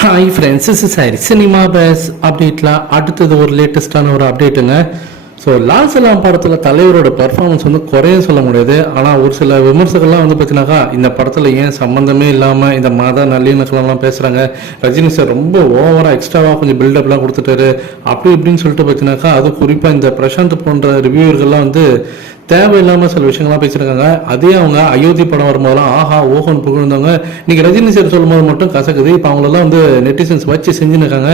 Hi friends is சாரி cinema base அப்டேட்டில் அடுத்தது ஒரு லேட்டஸ்டான ஒரு அப்டேட்டுங்க ஸோ லால் சலாம் படத்தில் தலைவரோட பர்ஃபார்மன்ஸ் வந்து குறைய சொல்ல முடியாது. ஆனால் ஒரு சில விமர்சகர்லாம் வந்து பார்த்தீங்கன்னாக்கா இந்த படத்தில் ஏன் சம்மந்தமே இல்லாமல் இந்த மத நல்லிணக்கெல்லாம் பேசுகிறாங்க ரஜினி சார் ரொம்ப ஓவராக எக்ஸ்ட்ராவாக கொஞ்சம் பில்டப்லாம் கொடுத்துட்டாரு. அப்படி இப்படின்னு சொல்லிட்டு பார்த்தீங்கன்னாக்கா அது குறிப்பாக இந்த பிரசாந்த் போன்ற ரிவ்யூவர்கள்லாம் வந்து தேவையில்லாமல் சில விஷயங்கள்லாம் பேசியிருக்காங்க. அதே அவங்க அயோத்தி படம் வரும்போதெல்லாம் ஆஹா ஓஹோன்னு புகழ்ந்தவங்க. இன்னைக்கு ரஜினி சார் சொல்லும்போது மட்டும் கசக்குது. இப்போ அவங்களெல்லாம் வந்து நெட்டிசன்ஸ் வச்சு செஞ்சுருக்காங்க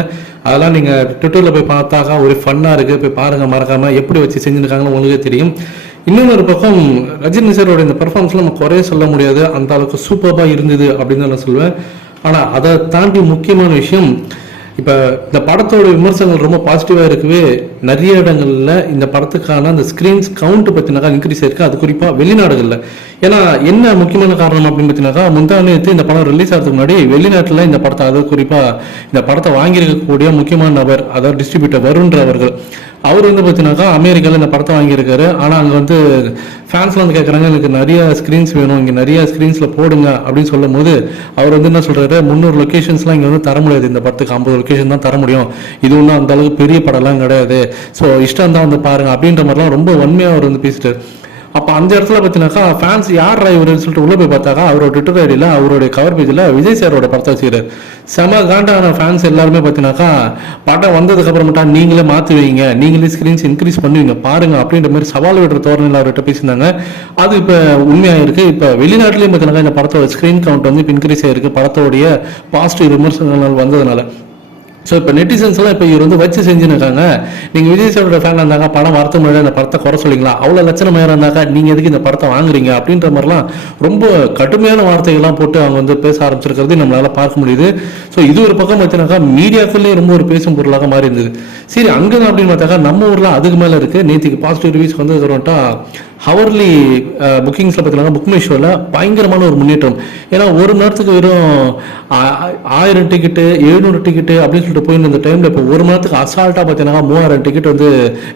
அதெல்லாம் நீங்கள் ட்விட்டரில் போய் பார்த்தாக்கா ஒரு ஃபன்னாக இருக்குது போய் பாருங்கள் மறக்காமல் எப்படி வச்சு செஞ்சுருக்காங்கன்னு உங்களுக்கே தெரியும். இன்னொரு பக்கம் ரஜினி சாரோட இந்த பர்ஃபார்மன்ஸில் நம்ம குறைய சொல்ல முடியாது. அந்த அளவுக்கு சூப்பராக இருந்தது அப்படின்னு தான் நான் சொல்லுவேன் ஆனால் அதை தாண்டி முக்கியமான விஷயம் இப்போ இந்த படத்தோட விமர்சனங்கள் ரொம்ப பாசிட்டிவாக இருக்கவே நிறைய இடங்களில் இந்த படத்துக்கான அந்த ஸ்க்ரீன்ஸ் கவுண்ட் பற்றினாக்கா இன்க்ரீஸ் ஆயிருக்கு. அது குறிப்பாக வெளிநாடுகளில். ஏன்னா என்ன முக்கியமான காரணம் அப்படின்னு பார்த்தீங்கன்னாக்கா முந்தா நேற்று இந்த படம் ரிலீஸ் ஆகிறதுக்கு முன்னாடி வெளிநாட்டில் இந்த படத்தை அதாவது குறிப்பாக இந்த படத்தை வாங்கியிருக்கக்கூடிய முக்கியமான நபர் அதாவது டிஸ்ட்ரிபியூட்டர் வருண்ற அவர்கள். அவர் வந்து பார்த்தீங்கன்னாக்கா அமெரிக்காவில் இந்த படத்தை வாங்கியிருக்காரு. ஆனால் அங்கே வந்து ஃபேன்ஸ்லாம் வந்து கேட்குறாங்க எனக்கு நிறைய ஸ்க்ரீன்ஸ் வேணும் இங்கே நிறைய ஸ்க்ரீன்ஸில் போடுங்க அப்படின்னு சொல்லும் போது அவர் வந்து என்ன சொல்கிறாரு முந்நூறு லொக்கேஷன்ஸ்லாம் இங்கே வந்து தர முடியாது. இந்த படத்துக்கு ஐம்பது லொக்கேஷன் தான் தர முடியும். இது ஒன்றும் அந்த அளவுக்கு பெரிய படம்லாம் கிடையாது. ஸோ இஷ்டம் தான் வந்து பாருங்க அப்படின்ற மாதிரிலாம் ரொம்ப வன்மையாக அவர் வந்து பேசிட்டார். அப்போ அந்த இடத்துல பார்த்தீங்கன்னாக்கா ஃபேன்ஸ் யார் இவருன்னு சொல்லிட்டு உள்ளே போய் பார்த்தாக்கா அவரோட ட்விட்டர் ஐடியில் அவருடைய கவர் பேஜில் விஜய் சாரோட படத்தை வச்சுக்கிறார். செம காண்டான ஃபேன்ஸ் எல்லாருமே பார்த்தீங்கன்னாக்கா படம் வந்ததுக்கப்புறமேட்டா நீங்களே மாற்றி வைங்க நீங்களே ஸ்க்ரீன்ஸ் இன்க்ரீஸ் பண்ணுவீங்க பாருங்கள் அப்படின்ற மாதிரி சவால் விடுற தோரணையில் அவர்கிட்ட பேசியிருந்தாங்க. அது இப்போ உண்மையாக இருக்குது இப்போ வெளிநாட்டிலையும் பார்த்தீங்கன்னா இந்த படத்தோட ஸ்க்ரீன் கவுண்ட் வந்து இப்போ இன்க்ரீஸ் ஆயிருக்கு. படத்தோடைய பாசிட்டிவ் விமர்சனங்கள் வந்ததுனால. ஸோ இப்போ நெட்டிசன்ஸ் எல்லாம் இப்போ இவர் வந்து வச்சு செஞ்சுருக்காங்க நீங்கள் விஜய் சாரோட ஃபேன் இருந்தாங்க படம் வரத்து முன்னாடி அந்த படத்தை குறை சொல்லிங்களா? அவ்வளோ லட்சணம் இருந்தாக்கா நீங்கள் எதுக்கு இந்த படத்தை வாங்குறீங்க? அப்படின்ற மாதிரிலாம் ரொம்ப கடுமையான வார்த்தைகள்லாம் போட்டு அவங்க வந்து பேச ஆரம்பிச்சிருக்கிறது நம்மளால் பார்க்க முடியுது. ஸோ இது ஒரு பக்கம் பார்த்தீங்கன்னாக்கா மீடியாக்குள்ளேயே ரொம்ப ஒரு பேசும் பொருளாக மாறி இருந்தது. சரி அங்கே அப்படின்னு பார்த்தாக்கா நம்ம ஊரில் அதுக்கு மேலே இருக்குது நேற்றுக்கு பாசிட்டிவ் ரிவ்யூஸ் வந்து வரட்டா ஹவர்லி புக்கிங்ஸில் பார்த்தீங்கன்னா புக் மை ஷோவில் பயங்கரமான ஒரு முன்னேற்றம். ஏன்னா ஒரு நேரத்துக்கு வெறும் ஆ- ஆயிரம் டிக்கெட்டு எழுநூறு டிக்கெட்டு அப்படின்னு சொல்லிட்டு போயிருந்த இந்த டைமில் இப்போ ஒரு நேரத்துக்கு அசால்ட்டாக பார்த்தீங்கன்னா மூவாயிரம் டிக்கெட் வந்து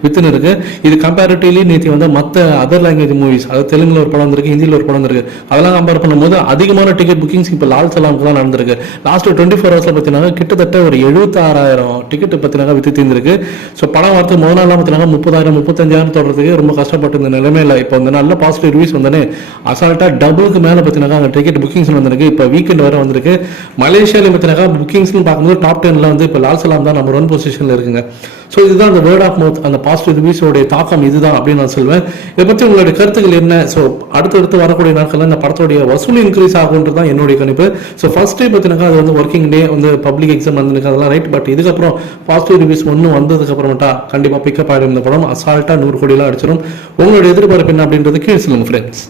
வித்துன்னு இருக்குது இது கம்பேரிட்டிவ்லி நேற்று வந்து மற்ற அதர் லாங்குவேஜ் மூவிஸ் அதாவது தெலுங்கில் ஒரு படம் வந்திருக்கு ஹிந்தியில் ஒரு படம் வந்திருக்கு. அதெல்லாம் கம்பேர் பண்ணும்போது அதிகமான டிக்கெட் புக்கிங்ஸ் இப்போ லால் சலாமுக்கு தான் நடந்திருக்கு. லாஸ்ட் டுவெண்ட்டி ஃபோர் ஹவர்ஸில் பார்த்தீங்கன்னா கிட்டத்தட்ட ஒரு எழுபத்தாறாயிரம் டிக்கெட் பார்த்தீங்கன்னா வித்து தீர்ந்துருக்கு. ஸோ படம் வரத்துக்கு முதல் நாளாக பார்த்தீங்கன்னா முப்பதாயிரம் முப்பத்தஞ்சாயிரம் தொடர்றதுக்கு ரொம்ப கஷ்டப்பட்டு இந்த நிலைமையில் இப்போ வந்து நல்ல பாசிட்டிவ் ரிவ்யூஸ் வந்தனே அசால்ட்டாக டபுளுக்கு மேலே பார்த்தீங்கன்னா அங்கே டிக்கெட் புக்கிங்ஸ் வந்திருக்கு. இப்போ வீக்கெண்ட் வேறு வந்திருக்கு. மலேசியாவில் பார்த்தீங்கன்னா புக்கிங்ஸ்னு பார்க்கும்போது டாப் டென்ல வந்து இப்போ லால் சலாம் தான் நம்பர் ஒன் பொசிஷனில் இருக்குங்க. ஸோ இதுதான் அந்த வேர்ட் ஆஃப் மவுத் அந்த பாசிட்டிவ் ரிவ்யூஸோடைய தாக்கம் இதுதான் அப்படின்னு நான் சொல்வேன். இதை பற்றி உங்களுடைய கருத்துக்கள் என்ன? ஸோ அடுத்தடுத்து வரக்கூடிய நாட்களில் இந்த படத்துடைய வசூல் இன்க்ரீஸ் ஆகுன்றது தான் என்னுடைய கணிப்பு. ஸோ ஃபர்ஸ்ட் டே பார்த்தீங்கன்னா அது வந்து ஒர்க்கிங் டே வந்து பப்ளிக் எக்ஸாம் வந்துருக்கு அதெல்லாம் ரைட் பட் இதுக்கப்புறம் பாசிட்டிவ் ரிவ்யூஸ் ஒன்றும் வந்ததுக்கப்புறமேட்டா கண்டிப்பாக பிக்கப் ஆகிடும் இந்த படம். அசால்ட்டாக நூறு கோடியெல்லாம் அடிச்சிடும். உங்களுடைய எதிர்பார்ப்பு என்ன அப்படின்றது கீழே சொல்லுங்கள் ஃப்ரெண்ட்ஸ்